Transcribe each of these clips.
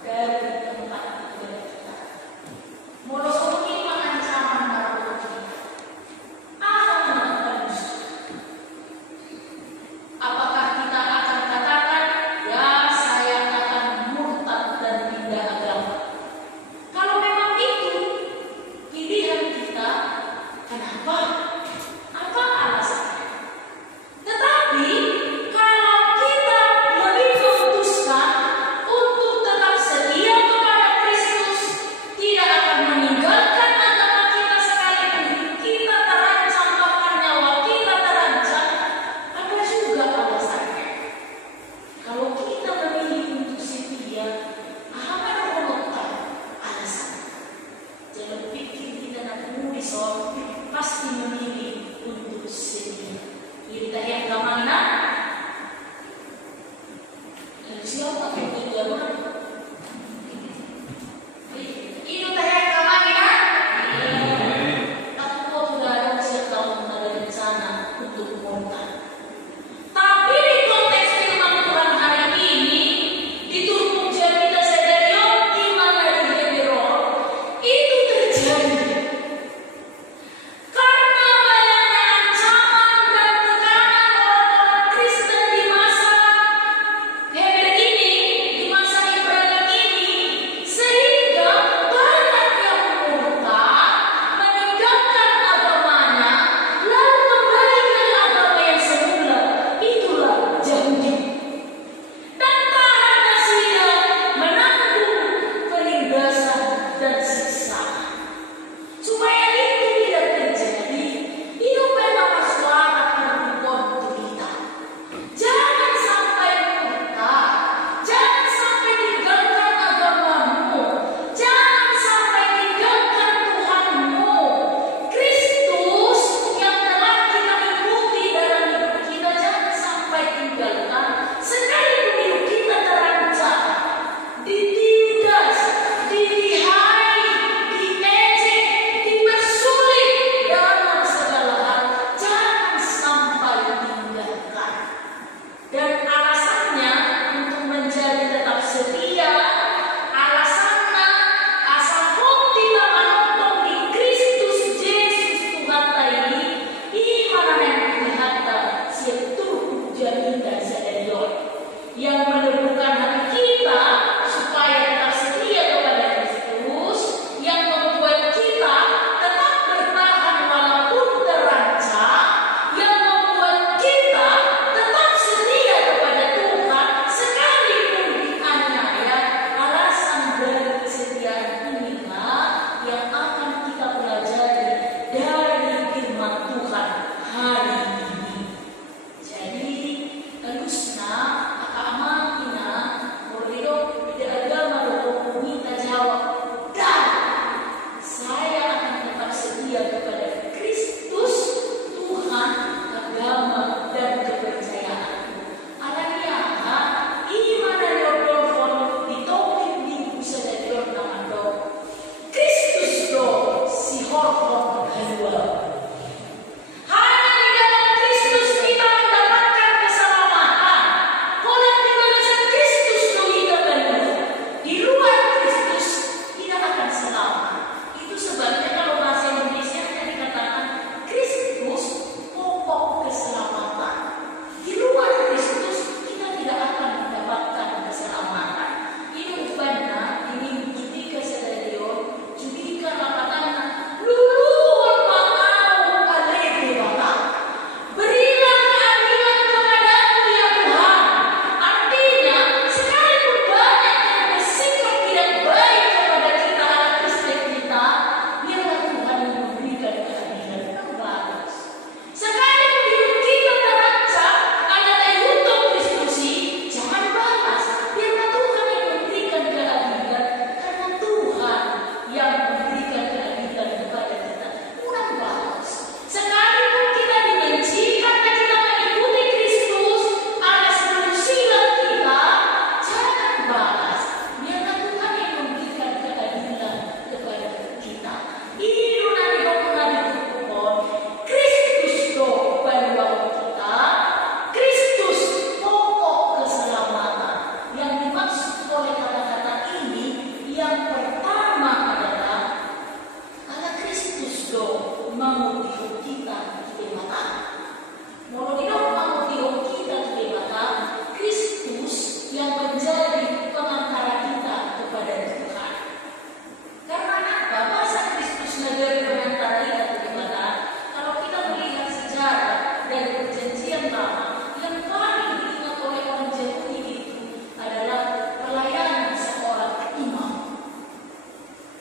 dari tempat ibadah kita. Monosomi mengancam marwah kita. Apa menurut Musa? Apakah kita akan katakan, ya saya akan murtad dan pindah agama? Kalau memang itu pilihan kita, kenapa? Apa alasannya? Tetapi kalau kita lebih memutuskan untuk tetap setia kepada Kristus, tidak akan meninggalkan agama kita sekalipun kita terancam, bahkan nyawa kita terancam, apa juga alasannya? Kalau kita memilih untuk setia, apa alasan? Jangan pikir kita nak nulis pasti memilih untuk setia. Kita yang kemana? Siapa yang kemana? Ini tayang kemana? Aku sudah ada siapa ada rencana untuk murtad. Tapi di konteks firman Tuhan hari ini, di Turku Jamita Sedarion, di mana di Henderol, itu terjadi. Karena banyaknya ancaman dan tekanan orang-orang Kristen di masa Heber ini, di masa Ibrani menjadi pengantara kita kepada Tuhan. Karena apa? Masa Kristus menjadi pengantara kita ke Tuhan? Kalau kita melihat sejarah dari Perjanjian Lama, yang paling diingat oleh orang Yahudi itu adalah pelayanan seorang imam.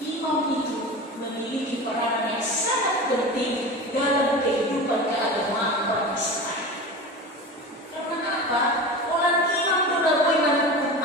Imam itu memiliki peranan yang sangat penting dalam kehidupan keagamaan orang Israel. Karena apa? Orang imam benar-benar menghukum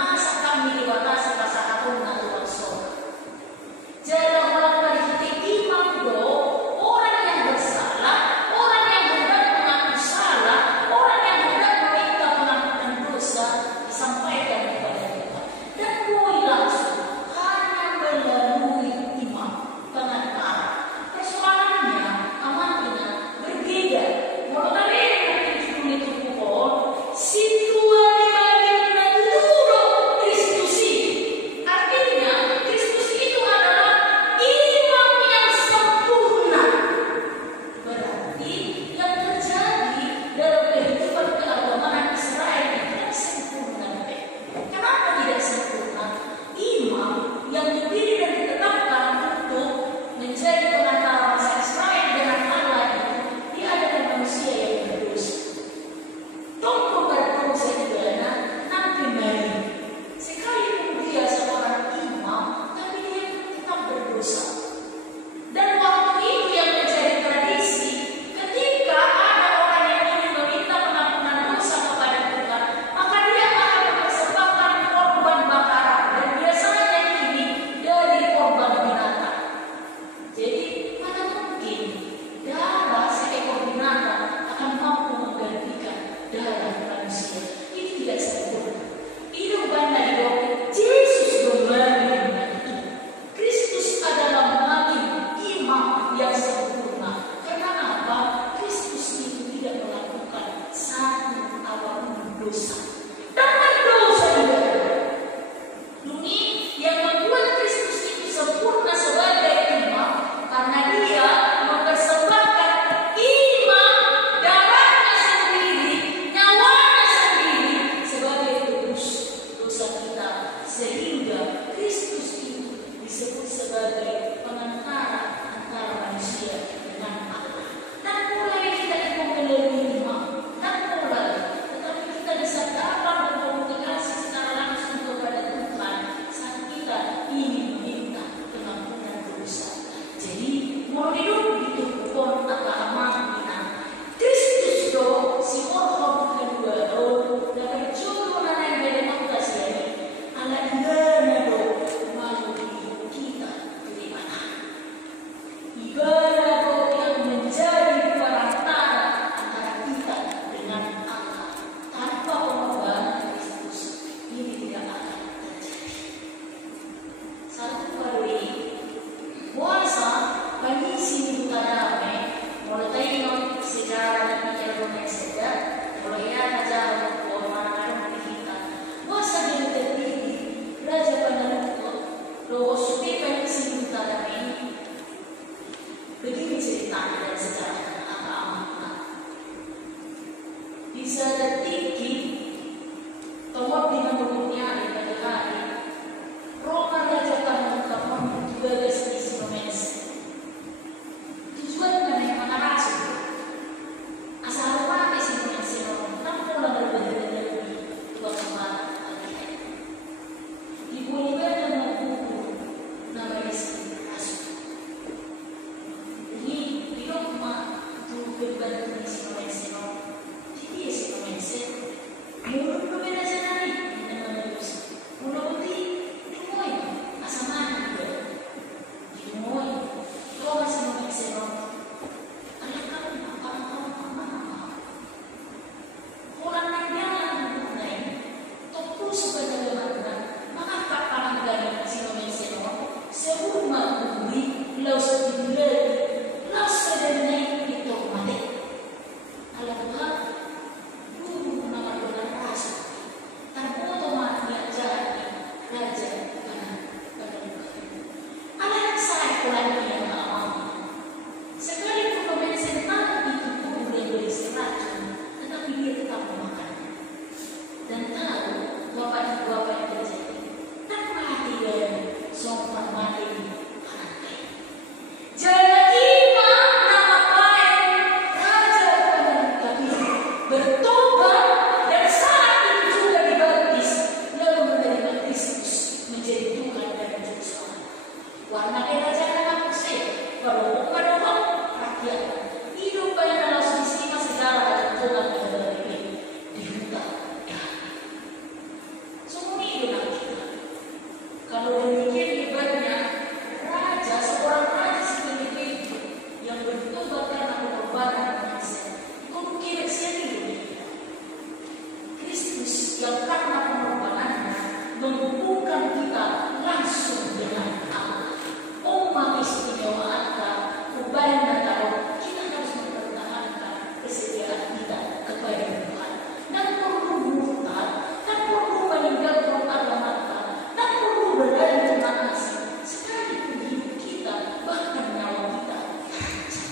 menghubungkan kita langsung dengan Allah. Umat istimewa Allah, perubahan dan tahu kita harus mempertahankan kesetiaan kita kepada Tuhan. Dan perlu murtad, dan perlu meninggalkan agama kita, dan perlu berada di asing. Sekalipun hidup kita, bahkan nyawa kita terancam.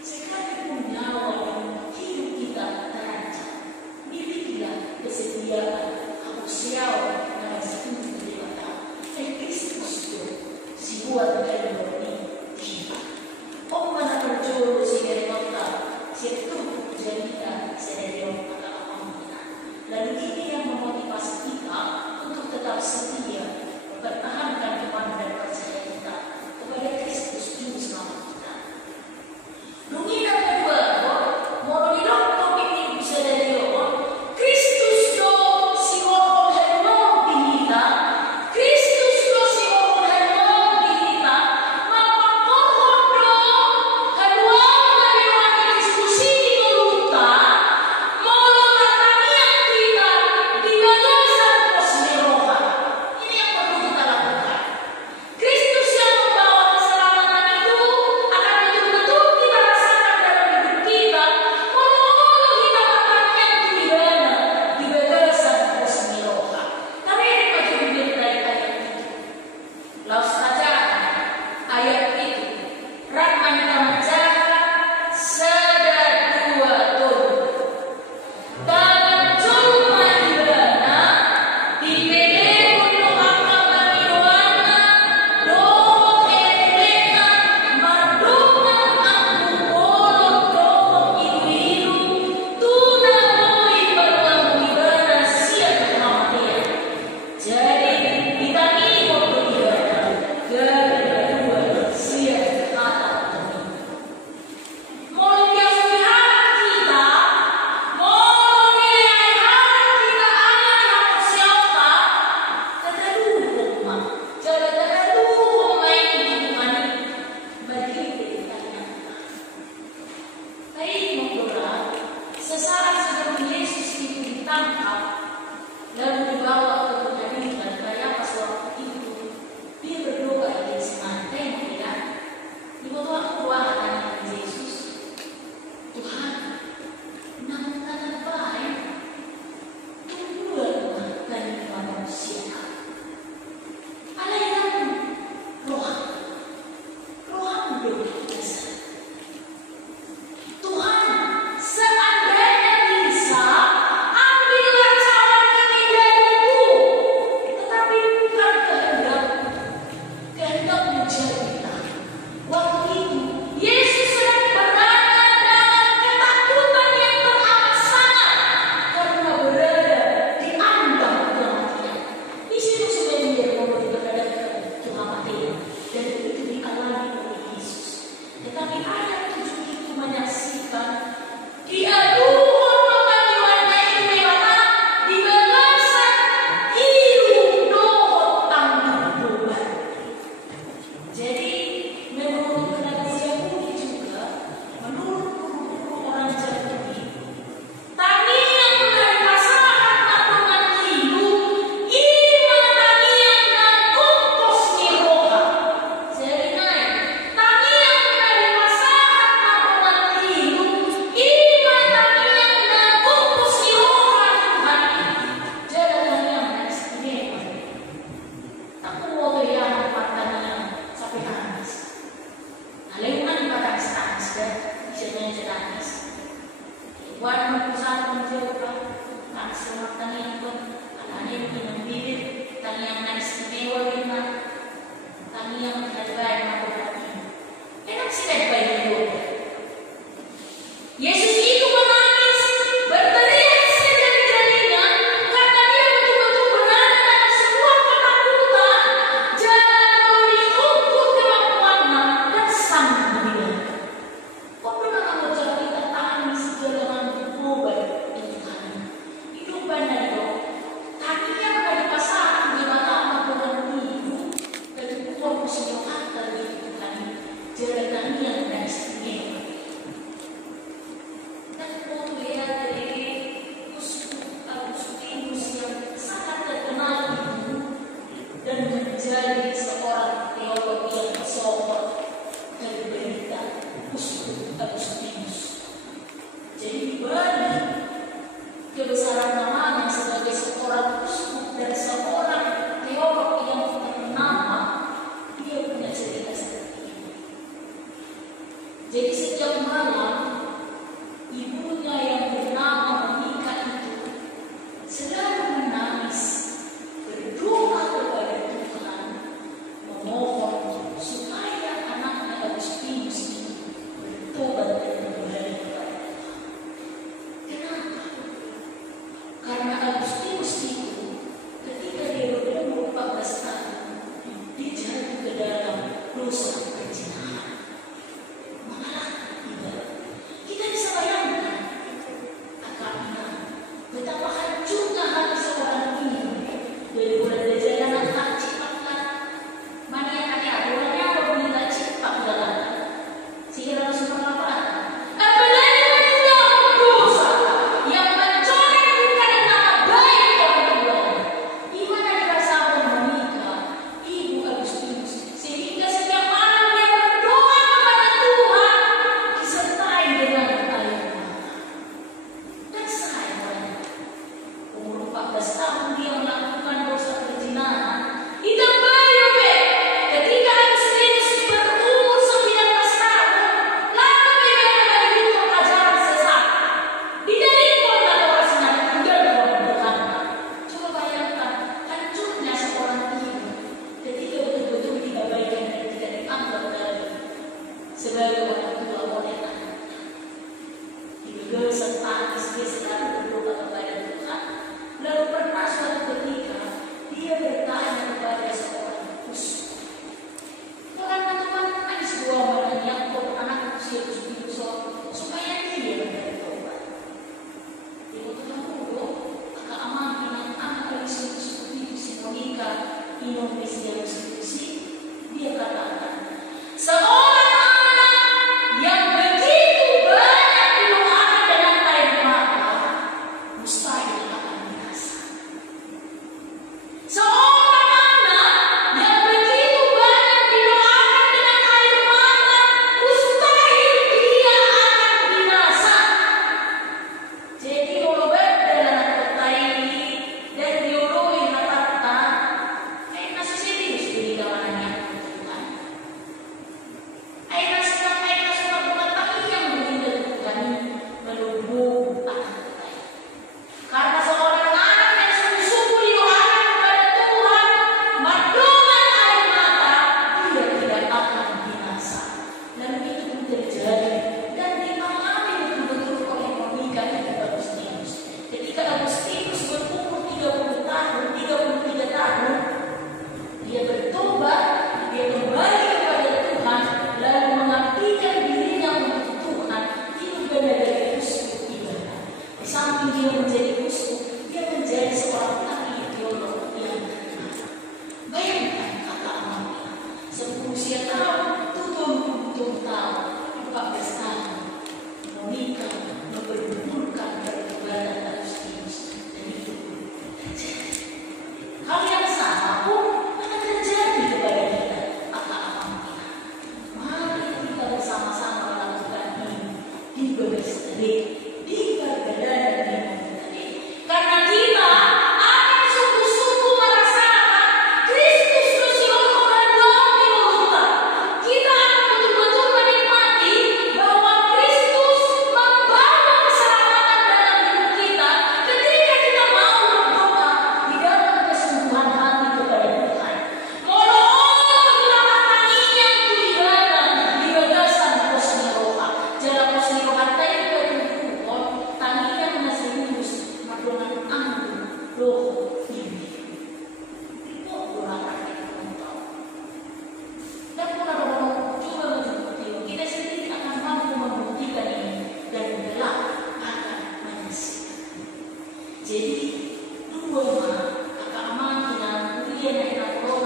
Sekalipun nyawa dan hidup kita terancam, milikilah kesetiaan. Siapa yang satu berkata, Kristus itu si buat dari ini kita. Om mana berjodoh si dari kota, si itu jadinya sedari orang kata kita. Lalu ini yang memotivasi kita untuk tetap setia, mempertahankan iman dan percaya kita kepada Kristus Juru Selamat kita. Dominan kedua, mau bilang topik ini bisa dari Kristus do si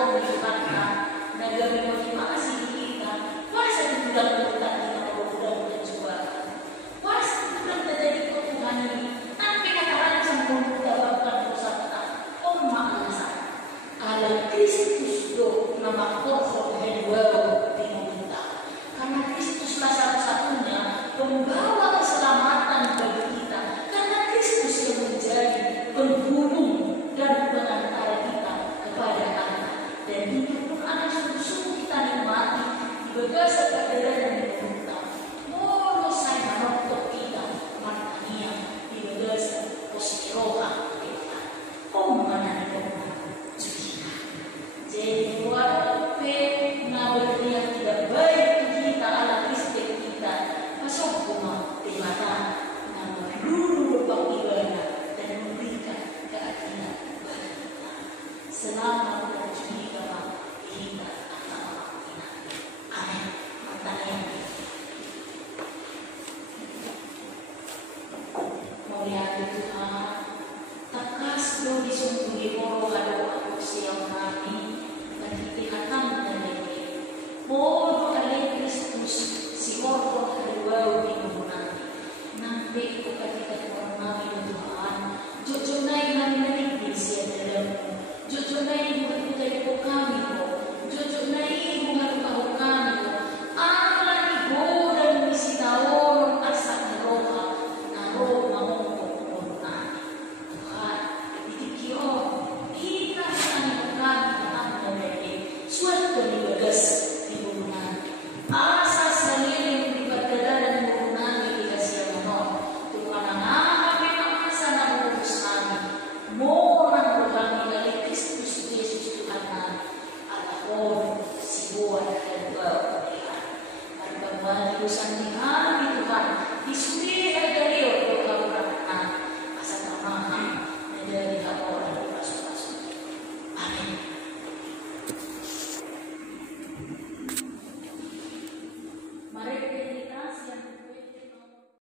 Tuhan dikatakan nagami motivasi kita. Masa tidak berkat kita mudah berjuang. Masa tidak terjadi Tuhan ini. Nanti katakan sama kita bahkan bersabda. Oh makna ala Kristus do nama pokok hedwell di kita. Karena Kristuslah satu-satunya pembawa keselamatan bagi kita. Karena Kristus yang menjadi penghubung dan pengantara kita kepada Allah. Dan itu pun akan sungguh-sungguh kita nikmati di bagasi kebenaran dan kita. Mono saya menonton kita maknanya di bagasi positiroha kita. Mana kita. Jadi walaupun nabi yang tidak baik kita ala Kristus kita masuk rumah di mata nama dulu lubang ibadah dan memberikan keadilan kepada kita selama kita juga kita akan kita. Amin. Matanya mau lihat Tuhan takas do disungguhi moro kado aku siang kami nagtitihatam na lagi moro alay Kristus si korpo kaliwaw pinuhunan nanti ko katikat mo namin Tuhan jujunay namin naligid siya dalam mo jujunay buhay po kami po jujunay buhay po kami po ang lanigo dan misitaon at sa naroha naro mamong pupunan Tuhan itikyo kita sa anibukan ang nalagay suwento ni bagas ni buhunan asa sa liling di pagdadalan ni buhunan ni Iglesia Manon Tuhan ang kami ang asa na urus namin mo ang buhay ni Gali Kristus Jesus Tuhan namin at ako si buhay at buhay at pagbabalisan ni